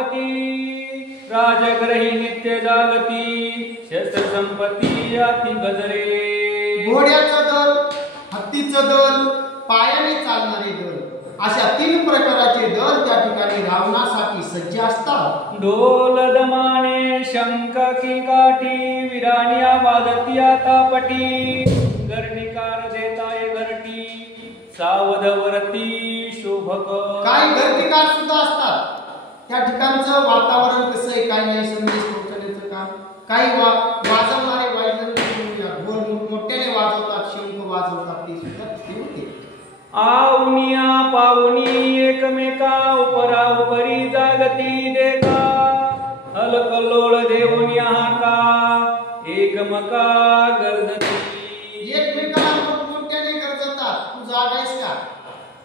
प्रतापती राजग्रही नित्य जागती शस्त्र संपत्ती अति गजरे घोड्याचं दल, हत्तीचं दल, पायाने चालणारे दल अशा 3 प्रकारचे दल त्या ठिकाणी रावणासाठी सज्ज असतात. ढोल दमाने शंख किंकाठी विरानिया वाजतिया तापटी गर्णिकार देताय घरटी सावध वरती शोभक. काही घरटिकार सुद्धा असतात. त्या ठिकाणचं वातावरण कसं आहे काय नाही संदेश पोहोचवण्याचं काम. काही वाजवणारे ढोल मोठ्याने वाजवतात, शंख वाजवतात, ते सुद्धा तिथे होते. आउनिया पाउनी एकमेका उपरा उपरी जागती देखा हलकल्लोळ देऊनिया का एकमका गरजती. एकमेकाला मोठमोठ्याने गरजतात. तू जागा आहेस का?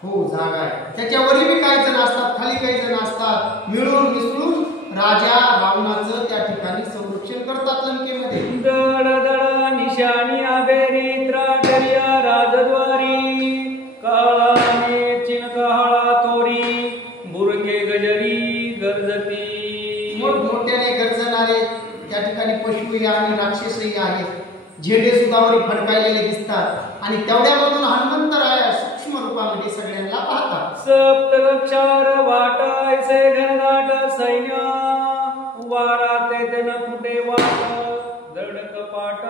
हो जागा आहे. त्याच्यावरही बी काही जण असतात, खाली काही जण असतात. मिळून मिसळून राजा रावणाचं त्या ठिकाणी संरक्षण करतात लंकेमध्ये. दड दड निशाणी आबेरी त्राटरिया राजद्वारी काळाने चिनकाळा तोरी बुरके गजरी गरजती. मोठमोठ्याने गरजणारे त्या ठिकाणी पशुही आणि राक्षसही आहेत. झेंडे सुद्धा वरी फडकायलेले दिसतात आणि तेवढ्यामधून हनुमंतराया सूक्ष्म रूपामध्ये सगळ्यांना पाहतात. सप्तक्षार वाटायचे घनदाट सैन्य वारा तेन कुठे वाट दड कपाट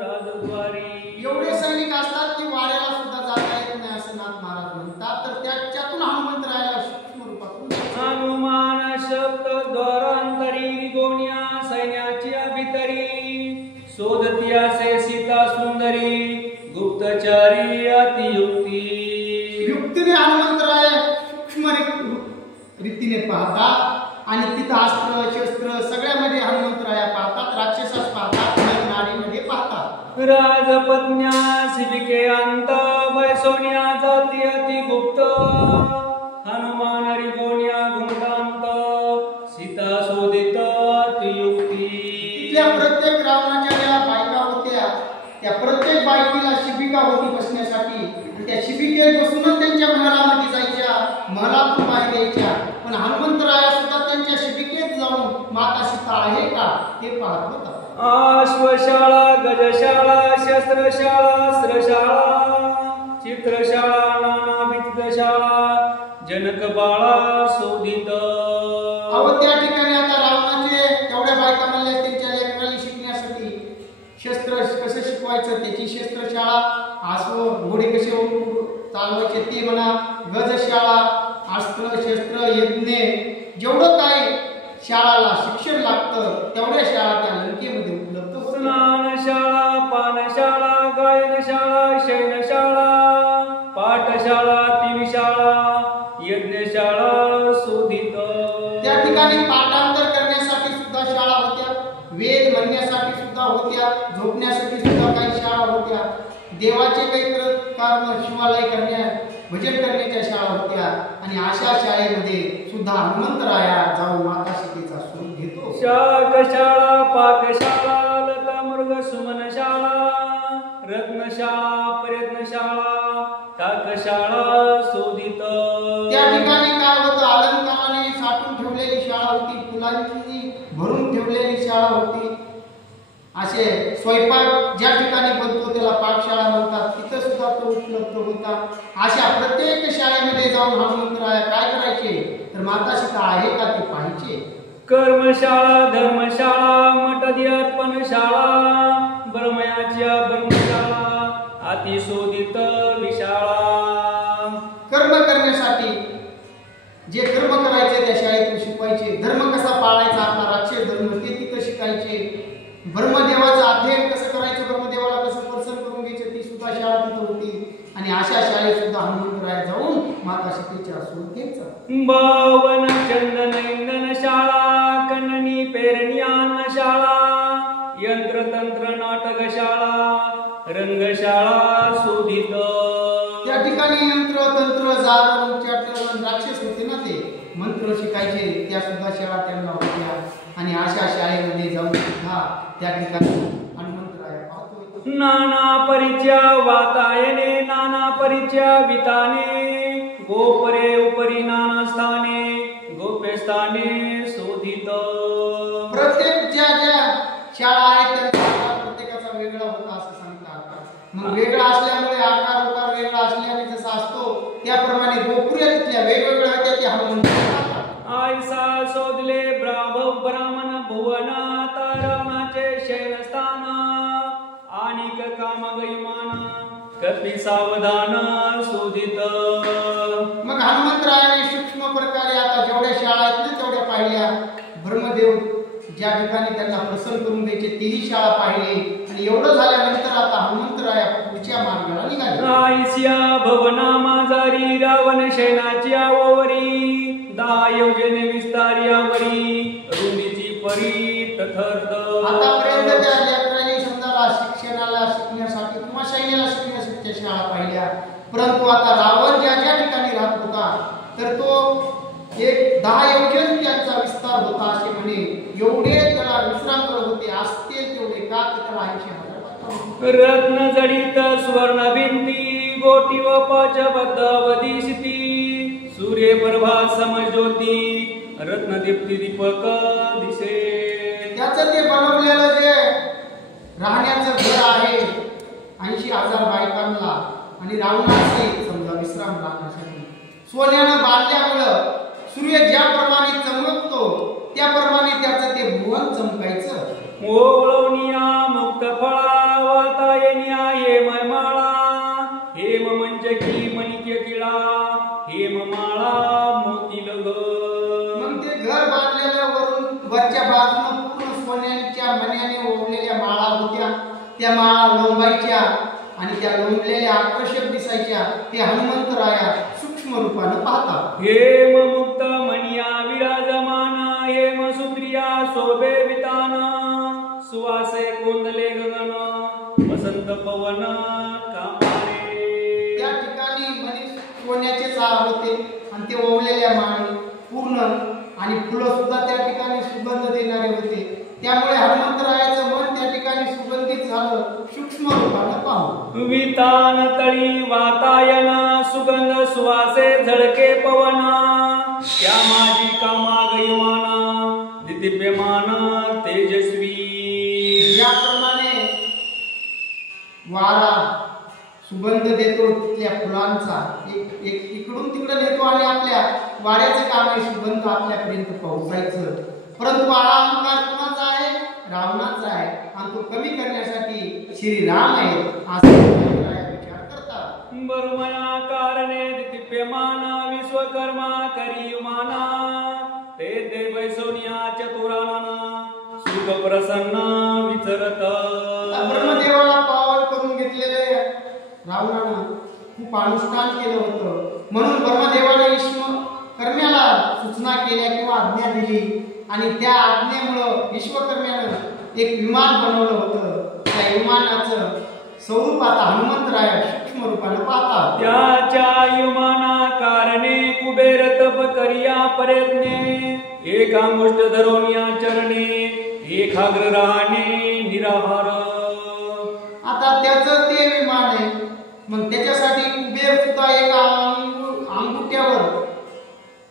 राजद्वारी. एवढे सैनिक असतात की वाऱ्याला सुद्धा जाता येत नाही असं नाथ महाराज म्हणतात. तर त्याच्यातून हनुमंतरायाला सूक्ष्म रूपातून हनुमान शब्द द्वारांतरी गोण्या सैन्याची भितरी शोधती असे सीता सुंदरी गुप्तचारी अतियुक्ती. युक्तीने हनुमंतराय सूक्ष्म रीतीने पाहतात आणि तिथं अस्त्र शस्त्र सगळ्यामध्ये हनुमंतराया पाहतात. राक्षसास पाहतात, नारीमध्ये पाहतात. राजपत्न्या शिबिके अंत वैसोन्या जाती अति गुप्त हनुमान रिगोन्या घुमटांत सीता शोधित अतियुक्ती. तिथल्या प्रत्येक रावणाच्या ज्या बायका होत्या त्या प्रत्येक बायकीला शिबिका होती बसण्यासाठी. त्या शिबिकेत बसूनच त्यांच्या महलामध्ये जायच्या, महलातून बाहेर यायच्या. पण हनुमंतराया सुद्धा त्यांच्या शिबिकेत जाऊन माता सीता आहे का ते पाहत होता. अश्वशाळा गजशाळा शस्त्रशाळा अस्त्रशाळा चित्रशाळा नानाविधशाळा जनक बाळा शोधित. त्या ठिकाणी आता रावणाचे तेवढ्या बायका म्हणल्या त्यांच्या लेकराला शिकण्यासाठी शस्त्र कसं शिकवायचं त्याची शस्त्रशाळा, अश्व घोडे कसे चालवायचे ते म्हणा, गजशाळा, अस्त्र शस्त्र यज्ञ जेवढं काय शाळाला शिक्षण लागतं तेवढ्या शाळा त्या लंकेमध्ये उपलब्ध होत्या. स्नानशाळा पानशाळा गायनशाळा शयनशाळा पाठशाळा तिविशाळा यज्ञशाळा शोधित. त्या ठिकाणी पाठांतर करण्यासाठी सुद्धा शाळा होत्या, वेद म्हणण्यासाठी सुद्धा होत्या, झोपण्यासाठी सुद्धा काही शाळा होत्या, देवाचे काही कारण शिवालय भजन करण्याच्या शाळा होत्या. आणि अशा शाळेमध्ये सुद्धा हनुमंतराया जाऊन माता सीतेचा शोध घेतो. शाकशाळा पाकशाळा लता मृग सुमनशाळा रत्नशाळा प्रयत्नशाळा टाकशाळा शोधित. त्या ठिकाणी काय होतं, अलंकाराने साठवून ठेवलेली शाळा होती, फुलांनी भरून ठेवलेली शाळा होती. असे स्वयंपाक ज्या ठिकाणी बनतो त्याला पाकशाळा म्हणतात, तिथं सुद्धा तो उपलब्ध होता. अशा प्रत्येक शाळेमध्ये जाऊन हनुमंतराया काय करायचे तर माता सीता आहे का ते पाहायचे. कर्मशाळा धर्मशाळा मठदी अर्पणशाळा ब्रह्मयाच्या ब्रह्मशाळा अतिशोधित विशाळा. कर्म करण्यासाठी जे कर्म करायचे त्या शाळेतून शिकवायचे. धर्म कसा पाळायचा आपला राक्षस धर्म ते तिथं शिकायचे. ब्रह्मदेवाचं अध्ययन कसं करायचं, ब्रह्मदेवाला कसं प्रसन्न करून घ्यायचं ती सुद्धा शाळा तिथं होती. आणि अशा शाळेत सुद्धा हनुमंतराया जाऊन माता सीतेचा शोध घ्यायचा. बावन चंदन इंदन शाळा कन्नी पेरणी अन्नशाळा यंत्रतंत्र नाटकशाळा रंगशाळा शोधित. त्या ठिकाणी यंत्र तंत्र जादू उच्चाटन राक्षस होते ना, ते मंत्र शिकायचे त्या सुद्धा शाळा त्यांना होत्या. आणि अशा शाळेमध्ये जाऊन सुद्धा त्या ठिकाणी हनुमंतराया पाहतो. नाना परिच्या वातायने नाना परिच्या विताने गोपरे उपरी नाना स्थाने गोप्य स्थाने त्याप्रमाणे गोपुऱ्या तिथल्या वेगवेगळ्या होत्या त्या हनुमंत आयसा शोधले ब्राह्मण भुवनात रावणाचे शयनस्थान आणिक कामगयमान कपी सावधान शोधित. मग हनुमंतरायाने सूक्ष्म प्रकारे आता जेवढ्या शाळा आहेत ना तेवढ्या पाहिल्या. ब्रह्मदेव ज्या ठिकाणी त्यांना प्रसन्न करून द्यायचे तेही शाळा पाहिली. आणि एवढं झाल्यानंतर आता हनुमंतराया पुढच्या मार्गाला निघाले. आयसिया भवना माझारी रावण शयनाची आवरी 10 योजने विस्तार्यावरी रुंदीची परी तथर्थ. आतापर्यंत त्या लेकरांनी समजाला शिक्षणाला शिकण्यासाठी किंवा सैन्याला शिकण्यासाठी शाळा पाहिल्या. परंतु आता रावण ज्या ज्या ठिकाणी राहत होता तर तो एक 10 योजन त्यांचा विस्तार होता असे म्हणे. एवढे त्याला विश्राम करत होते असतील तेवढे का त्याला 80,000 रत्न जडित सुवर्ण भिंती गोटी व पंचबद्ध वदिष्टी सूर्य प्रभा समज्योती रत्नदीप्ती दीपक दिसे. त्याचं ते बनवलेलं जे राहण्याचं घर आहे 80,000 बायकांना आणि रावणाचे समजा विश्राम राहण्यासाठी सोन्यानं बांधल्यामुळं सूर्य ज्याप्रमाणे चमकतो त्याप्रमाणे त्याचं ते भुवन चमकायचं. ओवळवनिया मुक्त फळा वाता येनिया हेम माळा हेम मंचकी मणिके किळा हेम माळा मोती लग. मग ते घर बांधलेलं वरून वरच्या बाजूने पूर्ण सोन्याच्या मण्याने ओवलेल्या माळा होत्या. त्या माळा लोंबायच्या आणि त्या लोंबलेल्या आकर्षक दिसायच्या. ते हनुमंतराया सूक्ष्म रूपानं पाहतात. हेम मुक्त मनिया विराजमाना हेम सुप्रिया शोभे विताना सुवासे कोंदले गगन वसंत पवन कामारे. त्या ठिकाणी मनी सोन्याचे झाड होते आणि ते ओवलेल्या माळी पूर्ण आणि फुलं सुद्धा त्या ठिकाणी सुगंध देणारे होते. त्यामुळे हनुमंतरायाचं मन त्या ठिकाणी सुगंधित झालं. सूक्ष्म रूपानं पाहू वितान तळी वातायना सुगंध सुवासे झळके पवना त्या माझी कामागयमाना दिव्यमान तेजस्वी. ज्याप्रमाणे वारा सुगंध देतो तिथल्या फुलांचा एक इकडून तिकडे नेतो आणि आपल्या वाऱ्याचं काम आहे सुगंध आपल्यापर्यंत पोहोचायचं. परंतु हा अहंकार कुणाचा आहे? रावणाचा आहे. आणि तो कमी करण्यासाठी श्रीराम आहे असं विचार करतात. बरुमया कारणे दिव्यमाना विश्वकर्मा करियुमाना ते देव सोनिया चतुराना सुख प्रसन्न विचरत. ब्रह्मदेवाला पावन करून घेतलेले रावणानं खूप अनुष्ठान केलं होतं. म्हणून ब्रह्मदेवाने विश्वकर्म्याला सूचना केल्या किंवा आज्ञा दिली आणि त्या आज्ञेमुळं विश्वकर्म्यानं एक विमान बनवलं होतं. त्या विमानाचं स्वरूप आता हनुमंतराया सूक्ष्म रूपानं पाहतात. त्याच्या विमाना कारणे कुबेर तप करिया प्रयत्ने एकांगुष्ट धरोनिया चरणे एकाग्र राहणे निराहार. आता त्याचं ते विमान आहे. मग त्याच्यासाठी कुबेर सुद्धा एका अंगुठ्यावर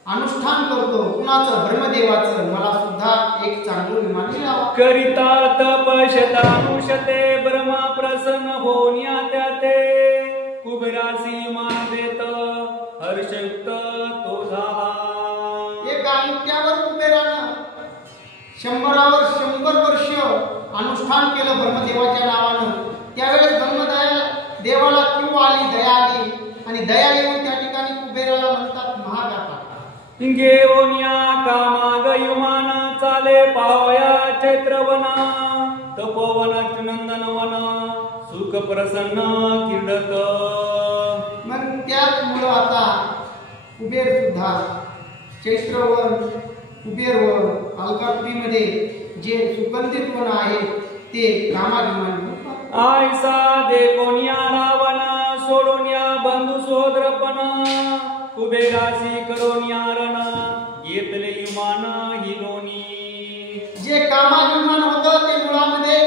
अनुष्ठान करतो. कुणाचं? ब्रह्मदेवाचं. मला सुद्धा एक चांगलं विमान मिळावं. करिता तपशतानुशते ब्रह्म प्रसन्न होनिया त्याते कुबेरासी विमान देत हर्षयुक्त तो झाला. एक अंगठ्यावर कुबेरानं 100 वर्ष अनुष्ठान केलं ब्रह्मदेवाच्या नावानं. त्यावेळेस देवाला क्यू आली, दया आली आणि दया येऊन त्या ठिकाणी कुबेराला म्हणतात महागाता. घेऊनिया कामागयुमान चाले पावया चैत्रवना तपोवन नंदनवन सुख प्रसन्न क्रीडत. मग त्याचमुळं आता कुबेर सुद्धा चैत्रवन कुबेरवन अलकापुरीमध्ये जे सुगंधित वन आहे ते कामाभिमान आयसा देखोनिया रावण सोडोनिया बंधू सोदरपण कुबेरासी करोनिया रण येतले विमान हिरोनी. जे कामाभिमान होतं ते मुळामध्ये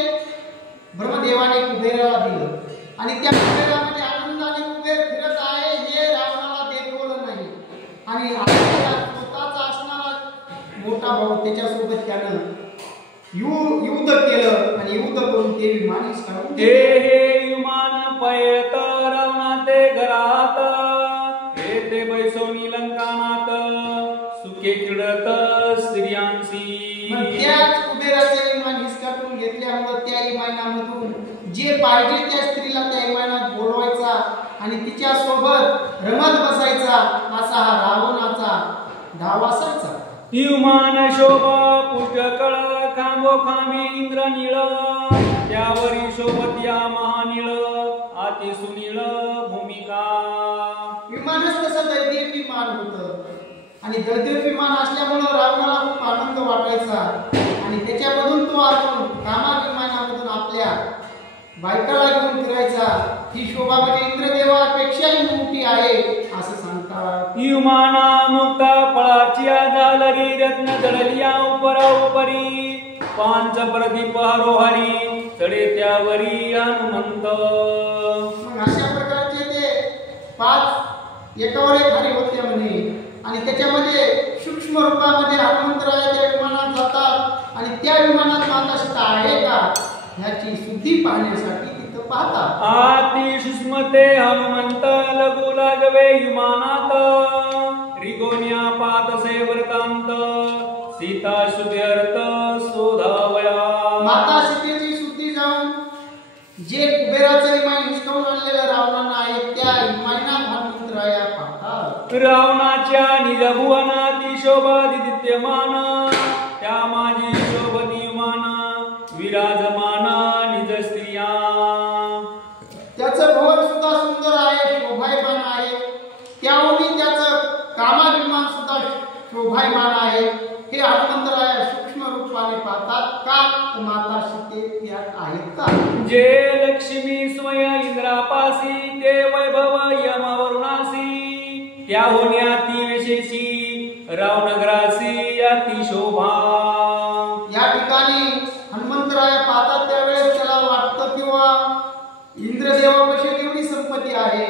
ब्रह्मदेवाने कुबेराला दिलं आणि त्या कुबेरामध्ये आनंदाने कुबेर फिरत आहे हे रावणाला देखवलं नाही. आणि स्वतःचा असणारा मोठा भाऊ त्याच्यासोबत त्यानं युद्ध केलं आणि युद्ध करून ते विमान हे विमान पयत रावणा ते घरात हे ते बैसोनी लंकानात सुखे क्रीडत स्त्रियांशी. मग त्याच कुबेराचे विमान हिसकावून घेतल्यामुळे त्या विमानामधून जे पाहिजे त्या स्त्रीला त्या विमानात बोलवायचा आणि तिच्या सोबत रमत बसायचा असा हा रावणाचा डाव असायचा. विमान शोभा पुष्कळ खांबो खांबे इंद्र निळ त्यावरी शोभत्या महानिळ अति सुनीळ भूमिका. विमानच तसं दैदेव विमान होतं आणि दैदेव विमान असल्यामुळं रावणाला खूप आनंद वाटायचा आणि त्याच्यामधून तो आपण कामा विमानामधून आपल्या बायकाला घेऊन फिरायचा. ही शोभा म्हणजे इंद्रदेवापेक्षाही मोठी आहे असं सांगतात. विमाना मुक्ता फळाची झालरी रत्न जडलिया उपरा उपरी पांच प्रदीप हरोहरी चढे त्यावरी हनुमंत. मग अशा प्रकारचे ते 5 एकावर एक हरी होते म्हणे आणि त्याच्यामध्ये सूक्ष्म रूपामध्ये हनुमंतराय त्या विमानात जातात आणि त्या विमानात माता सीता आहे का ह्याची शुद्धी पाहण्यासाठी तिथं पाहतात. आती सुस्मते हनुमंत लघु लागवे विमानात रिगोन्या पातसे वृतांत सीता सुध्यर्थ शोधावया. माता सीतेची शुद्धी जाऊन जे कुबेराचं विमान हिसकावून आणलेलं रावणानं आहे त्या विमानात हनुमंतराया पाहतात. रावणाच्या निज भुवनाती शोभा दिद्यमान त्या माझी शोभती विमान विराजमान निज स्त्रिया. त्याचं भवन सुद्धा सुंदर आहे शोभायमान आहे त्यावरून त्याचं कामा विमान सुद्धा शोभायमान आहे. हे हनुमंतराया सूक्ष्म रूपाने पाहतात का तर माता सीते त्यात आहेत का. जे लक्ष्मी स्वय इंद्रापासी ते वैभव यमवरुणासी त्या होण्याती विशेषी रावनगरासी अति शोभा. या ठिकाणी हनुमंतराया पाहतात त्यावेळेस त्याला वाटतं किंवा इंद्रदेवापाशी जेवढी संपत्ती आहे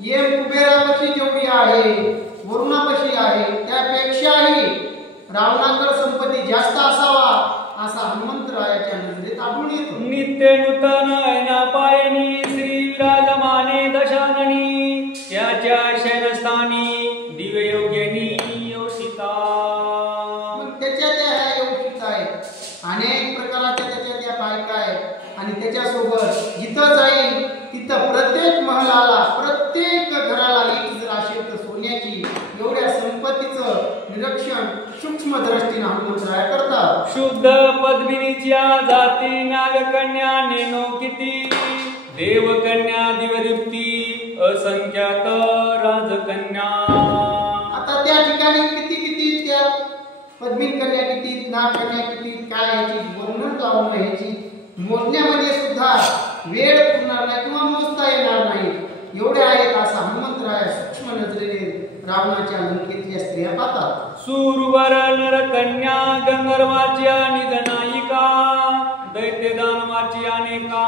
येम कुबेरापाशी जेवढी आहे वरुणापाशी आहे त्यापेक्षाही रावणाकडे संपत्ती जास्त असावा असा हनुमंतरायाच्या नजरेत आढळून येतो. नित्य नूतन पायनी श्री विराजमाने दशाननी त्याच्या शयनस्थानी दिव्य योगिनी योषिता. त्याच्या त्या योषिता आहेत अनेक प्रकारच्या त्याच्या त्या बायका आहेत आणि त्याच्यासोबत जिथं जाईल तिथं प्रत्येक महलाला प्रत्येक घराला एक जर असेल तर सोन्याची एवढ्या संपत्तीचं निरीक्षण सूक्ष्म दृष्टीने हनुमंतराया करतात. शुद्ध पद्मिनीच्या जाती नागकन्या नेनो किती देवकन्या दिव्यदीप्ती असंख्यात राजकन्या. आता त्या ठिकाणी किती त्या पद्मिनी कन्या किती नागकन्या किती काय याची वर्णन लावून ह्याची मोजण्यामध्ये सुद्धा वेळ पुरणार नाही किंवा मोजता येणार नाही एवढे आहेत असा हनुमंतराया सूक्ष्म नजरेने रावणाच्या लंकेतल्या स्त्रिया पाहतात. सूरवर नरकन्या गंधर्वाची निधनायिका दैत्य दानवाची अनेका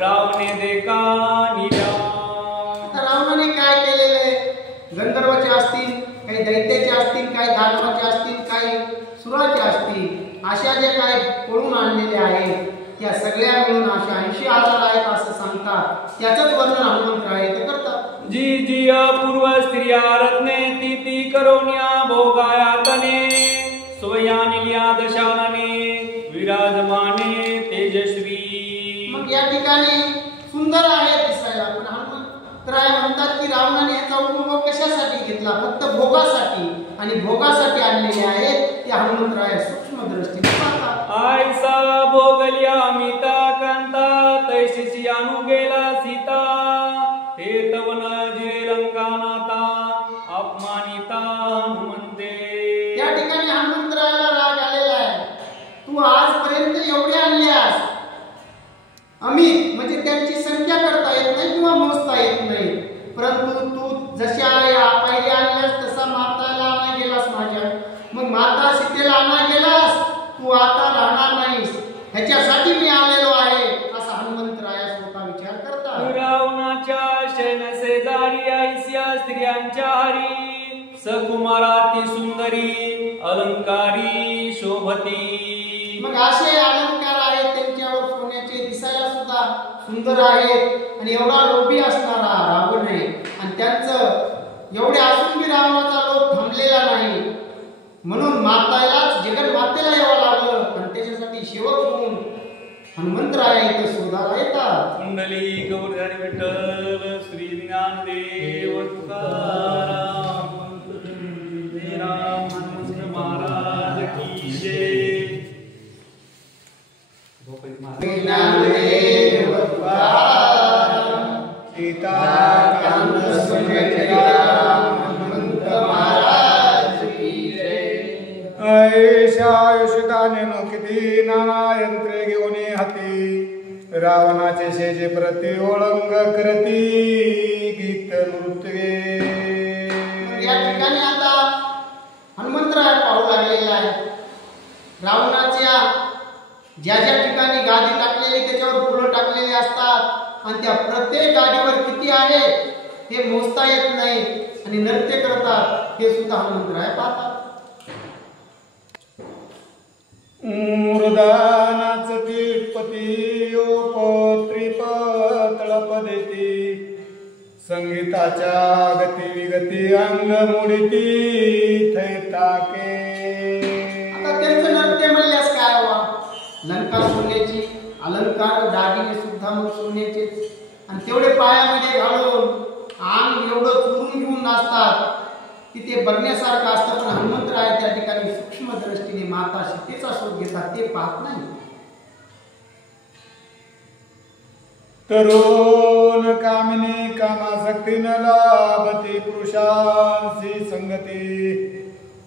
रावणे देखा निल्या. आता रावणाने काय केलेले गंधर्वाचे असतील काही दैत्याचे असतील काही दानवाचे असतील काही सुराचे असतील अशा जे काही पळून आणलेले आहेत त्या सगळ्या मिळून अशा 80,000 आहेत असं सांगतात. त्याचंच वर्णन हनुमंतराय करतात. जी जी पूर्व स्त्रिया रत्ने ती ती करोन्या भोगाया तने स्वयानिल्या दशानने विराजमाने तेजस्वी. मग या ठिकाणी सुंदर आहे दिसायला पण हनुमंतराय म्हणतात की रावणाने याचा उपभोग कशासाठी घेतला फक्त भोगासाठी आणि भोगासाठी आणलेले आहेत त्या हनुमंतराय सूक्ष्म दृष्टीने पाहतात. आयसा भोगल्या मिता कांता तैशीची अनु गेला सीता ते तवन जिरे लंकानाता अपमानिता हनुमंते. त्या ठिकाणी हनुमंतरायाला राग आलेला आहे. तू आजपर्यंत एवढे आणल्यास अमित म्हणजे त्यांची संख्या करता येत नाही किंवा मोजता येत नाही परंतु तू जशा पहिले आणल्यास तसा माताला आणा गेलास माझ्या मग माता सीतेला आणा गेलास तू आता राहणार नाहीस ह्याच्यासाठी मी आलेलो आहे असा हनुमंतराया स्वतः विचार करतात. रावणाच्या शयनसे जारी ऐस्या स्त्रियांच्या हरी सकुमाराती सुंदरी अलंकारी शोभती. मग असे अलंकार आहेत त्यांच्यावर सोन्याचे दिसायला सुद्धा सुंदर आहेत आणि एवढा लोभी असणारा रावण आहे आणि त्यांचं एवढे रावणाचा लोभ थांबलेला नाही, म्हणून मातालाच जगन्मातेला यावं लागलं आणि त्याच्यासाठी सेवक म्हणून हनुमंतराया इथं शोधायला येतात. कुंडली गौरधारी विठ्ठल श्री ज्ञानदेव तुकाराम राम हनुमंत महाराज की जय. ज्ञानदेव तुकाराम सीताकांत सुंदरराम हनुमंत महाराज की जय. आयुष्यदाने किती नाना यंत्रे घेऊन हाती रावणाचे शेजे प्रति ओळंग करती गीत नृत्ये. या ठिकाणी आता हनुमंतराय पाहू लागलेला आहे. रावणाच्या ज्या ज्या ठिकाणी गादी टाकलेली त्याच्यावर फुलं टाकलेली असतात आणि त्या प्रत्येक गादीवर किती आहे हे मोजता येत नाही आणि नृत्य करतात हे सुद्धा हनुमंतराय पाहतात. मृदानाचती पतियोपत्रिप तळप देती संगीताच्या गती विगती अंग मोडीती थैताके. आता त्यांचं नृत्य म्हणल्यास काय व्हा, लंका सोन्याची, अलंकार दागिने सुद्धा मग सोन्याचेच आणि तेवढे पायामध्ये घालून अंग एवढं चुरून घेऊन नाचतात की ते बघण्यासारखं असतं. पण हनुमंतराय त्या ठिकाणी सूक्ष्म दृष्टीने माता सीतेचा शोध घेतात, ते पाहत नाही. तरुण कामिनी कामासक्ती न लाभती पुरुषांशी संगती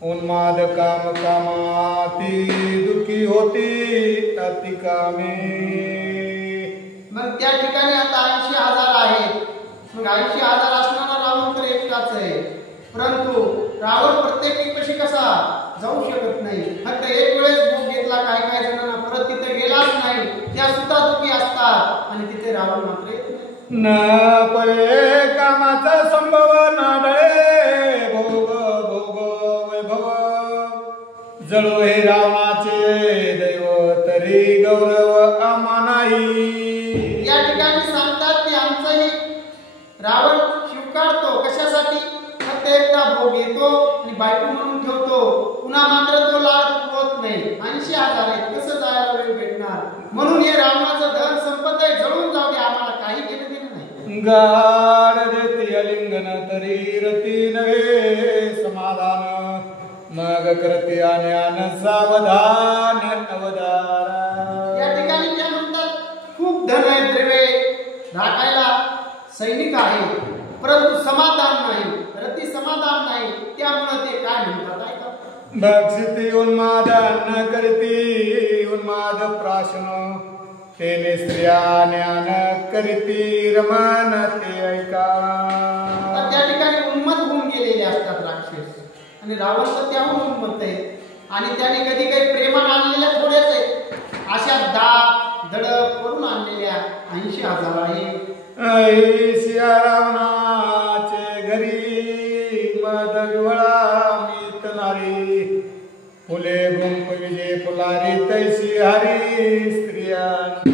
उन्माद काम कामाती दुःखी होती अति कामे. मग त्या ठिकाणी आता 80,000 आहेत. मग 80,000 असणारा रावण तर एकटाच आहे, परंतु रावण प्रत्येक कशी कसा जाऊ शकत नाही. फक्त एक वेळेस भोग घेतला काही काही जणांना परत तिथे गेलाच नाही, त्या सुद्धा दुःखी असतात आणि तिथे रावण मात्र येत नाही. न पळे कामाचा संभव नाडळे भोग भोग वैभव जळो हे रावणाचे दैव तरी गौरव आम्हानाही. या ठिकाणी सांगतात की आमचाही रावण स्वीकारतो कशासाठी, फक्त एकदा भोग घेतो आणि बायको म्हणून ठेवतो, पुन्हा मात्र तो लाड पुरवत नाही. 80,000 आहेत, कसं जायला वेळ भेटणार. म्हणून हे रावणाचं धन संपत आहे, जळून जाऊ दे, आम्हाला काही घेणं देणं नाही. गाड देती अलिंगन तरी रती नव्हे समाधान मग करते आणि सावधान अवधान. या ठिकाणी त्या म्हणतात खूप धन आहे, द्रव्ये राखायला सैनिक आहे, परंतु समाधान नाही, रती समाधान नाही. त्यामुळे ते काय म्हणतात ऐका. भक्षिती उन्माद अन्न करती उन्माद प्राशन तेने स्त्रिया ज्ञान करती रमण ते ऐका. त्या ठिकाणी उन्मत्त होऊन गेलेले असतात राक्षस आणि रावण तर त्याहून उन्मत्त आहे आणि त्याने कधी काही प्रेमाने आणलेल्या थोड्याच आहेत, अशा दाब धडक करून आणलेल्या 80,000 आहेत. ऐसिया रावणाचे घरी मद विवळा मितनारी फुले गुंप विजय फुलारी तैसी हरी स्त्रियांची.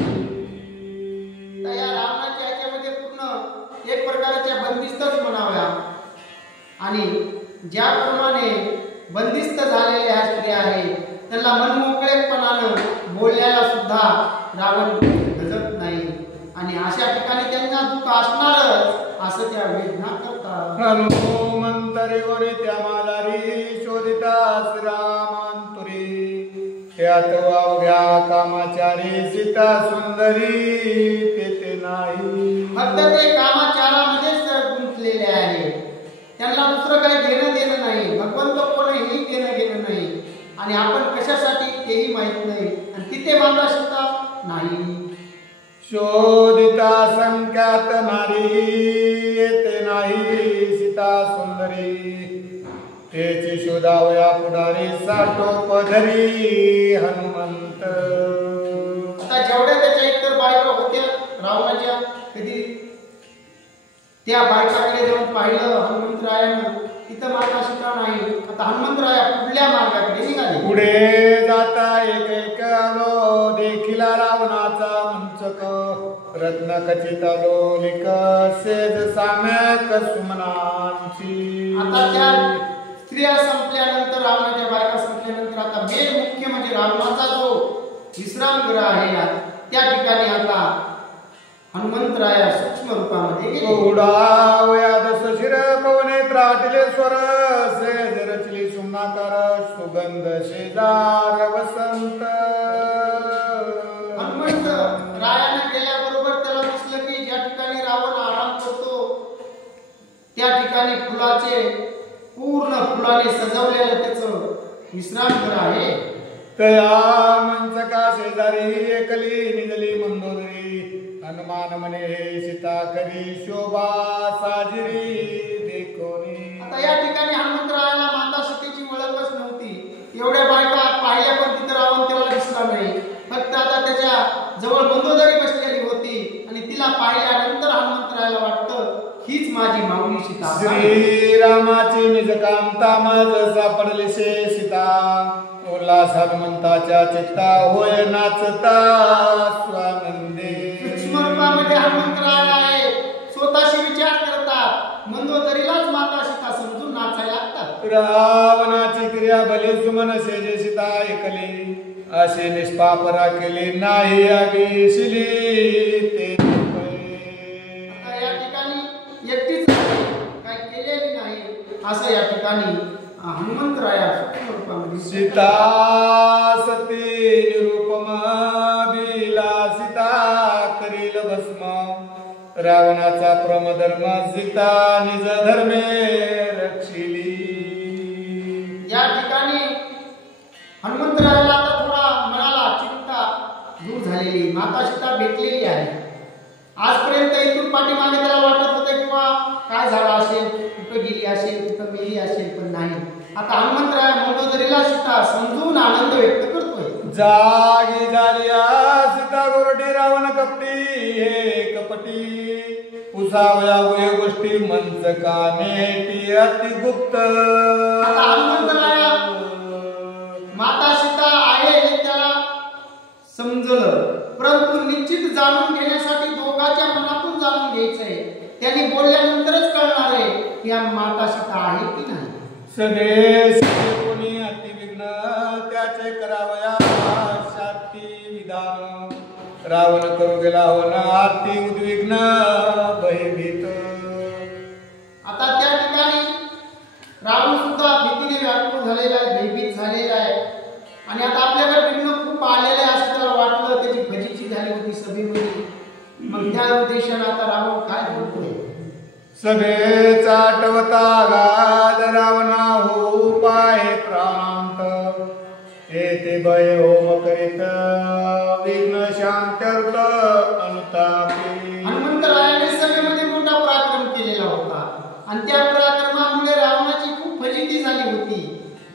या रावणाच्या ह्याच्यामध्ये पूर्ण एक प्रकारच्या बंदिस्तच म्हणाव्या आणि ज्याप्रमाणे बंदिस्त झालेल्या ह्या स्त्रिया आहेत त्यांना मनमोकळेपणानं बोलण्याला सुद्धा रावण धजत नाही आणि अशा ठिकाणी त्यांना दुःख असणारच असं त्या वेदना करतात. हनुमंतरी वरी त्या मालारी शोधिता श्रीरामांतुरी त्यात वावघ्या कामाचारी सीता सुंदरी तेथे नाही. फक्त ते कामाचारामध्येच गुंतलेले आहे, त्यांना दुसरं काही घेणं देणं नाही, भगवंत कोणही घेणं नाही आणि आपण कशासाठी तेही माहित नाही आणि तिथे मात्र सीता नाही. शोधिता संख्यात नारी येते नाही सीता सुंदरी तेची शोधावया पुढारी साठोपधरी हनुमंत. आता जेवढ्या त्याच्या इतर बायका होत्या रावणाच्या, कधी त्या बायकाकडे जाऊन पाहिलं हनुमंतरायानं, तिथं माता सीता नाही. आता हनुमंतराया पुढल्या मार्गाकडे निघाले. पुढे जाता एक एक आलो देखिला रावणाचा मंचक रत्न खचित लोलिक सेज साम्यक सुमनांची. आता त्या स्त्रिया संपल्यानंतर, रावणाच्या बायका संपल्यानंतर आता मेन मुख्य म्हणजे रावणाचा जो विश्रामगृह आहे त्या ठिकाणी आता हनुमंतराया सूक्ष्म रूपामध्ये गेले. शिर पवने त्राटले स्वर सेज रचली सुमनाकार सुगंध शेजार वसंत. हनुमंत रायाने गेल्याबरोबर त्याला दिसलं की ज्या ठिकाणी रावण आराम करतो त्या ठिकाणी फुलाचे पूर्ण फुलाने सजवलेलं त्याचं विश्रामगृह आहे. तया मंचका शेजारी एकली निजली मंदोदरी हनुमान म्हणे सीता करी शोभा साजरी देखोनी. आता या ठिकाणी हनुमंतरायाला माता सीतेची ओळखच नव्हती. एवढ्या बायका पाहिल्या पण तिथं रावण त्याला दिसला नाही. फक्त आता त्याच्या जवळ मंदोदरी बसलेली होती आणि तिला पाहिल्यानंतर हनुमंतरायाला वाटतं हीच माझी माऊली सीता. श्रीरामाची निज कामता मज सापडली से सीता. उल्हास हनुमंताच्या चित्ता होय नाचता स्वानंदे. सूक्ष्म रूपामध्ये हनुमंतराय आहे, स्वतःशी विचार करतात. मंदोदरीलाच माता सीता समजून नाचायला लागतात. रावणाची क्रिया भले सुमन सेजे सीता ऐकली असे निष्पाप राखले नाही आगीशिली ते. आता या ठिकाणी एकटीच काय केलेली नाही असं या ठिकाणी हनुमंतराया सूक्ष्म रूपामध्ये. सीता सती निरुपमा बिला सीता करील भस्म. रावणाचा प्रमधर्म सीता निज धर्मे रक्षिली. या ठिकाणी हनुमंतरायाला आता थोडा मनाला चिंता दूर झालेली, माता सीता भेटलेली आहे. आजपर्यंत इथून पाठीमागे त्याला वाटत होतं किंवा काय झालं असेल, कुठं गेली असेल, कुठं मेली असेल, पण नाही. आता हनुमंतराय मंदोदरीला सीता समजून आनंद व्यक्त करतोय. जागी झाली सीता गोरडी रावण कपटी हे कपटी उसावया वय गोष्टी मंचकाने ती अति गुप्त. आता हनुमंतराया माता सीता आहे हे त्याला समजलं, परंतु निश्चित जाणून घेण्यासाठी दोघांच्या मनातून जाणून घ्यायचंय. त्यांनी बोलल्यानंतरच कळणार आहे की या माता सीता आहे की नाही. सदेश कोणी अतिविघ्न त्याचे करावया शाती विधान. रावण करू गेला होण आरती उद्विग्न भयभीत. आता त्या ठिकाणी रावण सुद्धा भीतीने व्याकुळ झालेला आहे, भयभीत झालेला आहे. आणि आता आपल्याकडे विघ्न खूप आलेले आहे असं त्याला वाटलं. त्याची फजिती झाली होती सभेमध्ये. मग त्या उद्देशाने आता रावण काय बोलतोय. सभेचा आठवता गाद रावणा हो पाय प्राणांत. येते भय होम करीत विघ्न शांत्यर्थ अनुतापी. हनुमंतरायाने सभेमध्ये मोठा पराक्रम केलेला होता आणि त्या पराक्रमामुळे रावणाची खूप फजिती झाली होती.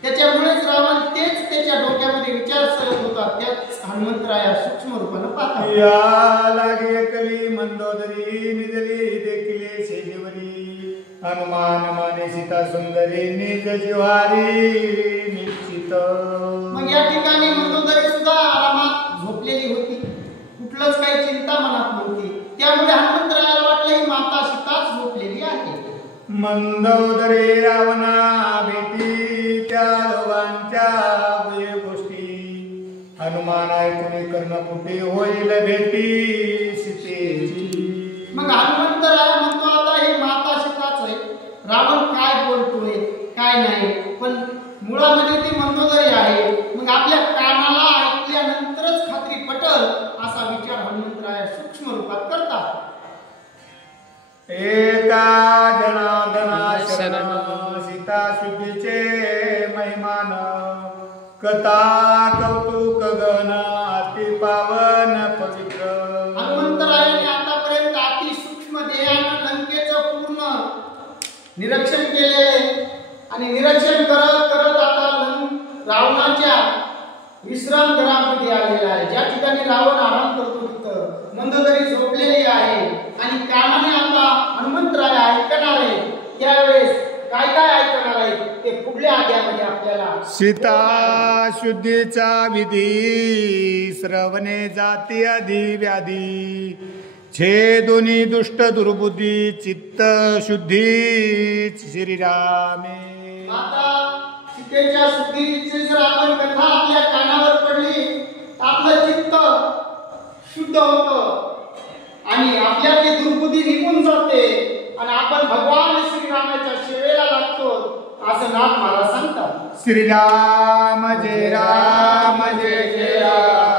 त्याच्यामुळेच रावण तेच त्याच्या डोक्यामध्ये विचार सरत होता. त्याच हनुमंतराया सूक्ष्म रूपानं पाहतात. या लागे एकली मंदोदरी निजली देखिले शेजीवरी. हनुमान माने सीता सुंदरी निज जिवारी निश्चित. मग या ठिकाणी मंदोदरी सुद्धा आरामात झोपलेली होती. कुठलंच काही चिंता मनात नव्हती. त्यामुळे हनुमंतरायाला वाटलं ही माता सीताच झोपलेली आहे. मंदोदरी रावणा भेटी त्या दोघांच्या गोष्टी. हनुमान ऐकून कर्णपुटी होईल भेटी सीतेची. मग हनुमंतराय म्हणतो आता हे माता सीताच आहे. रावण काय बोलतोय काय नाही, पण मुळामध्ये ती मंदोदरी आहे. मग आपल्या कानाला ऐकल्यानंतरच खात्री पटल असा विचार हनुमंतराय सूक्ष्म रूपात करतात. एका जनार्दना शरण सीता शुद्धीचे महिमान. कथा कौतुक गण अति पावन पवित्र. हनुमंतरायाने आतापर्यंत अति सूक्ष्म देहानं लंकेचं पूर्ण निरीक्षण केले आणि निरीक्षण करत करत आता रावणाच्या विश्रामगृहामध्ये आलेला आहे. ज्या ठिकाणी रावण आराम करतो तिथं मंदोदरी झोपलेली आहे आणि कानाने आता हनुमंतराय ऐकणार आहे. त्यावेळेस काय काय ऐकणार आहे ते पुढल्या अध्यायामध्ये आपल्याला. सीता शुद्धीचा विधी श्रवणे जाती आधी व्याधी. छे दोन्ही दुष्ट दुर्बुद्धी चित्त शुद्धी श्रीरामे. माता सीतेच्या शुद्धीची जर आपण कथा आपल्या कानावर पडली तर आपलं चित्त शुद्ध होतं आणि आपल्यातली दुर्बुद्धी निघून जाते आणि आपण भगवान श्रीरामाच्या सेवेला लागतो असं नाथ महाराज सांगतात. श्रीराम जय राम जय जय राम.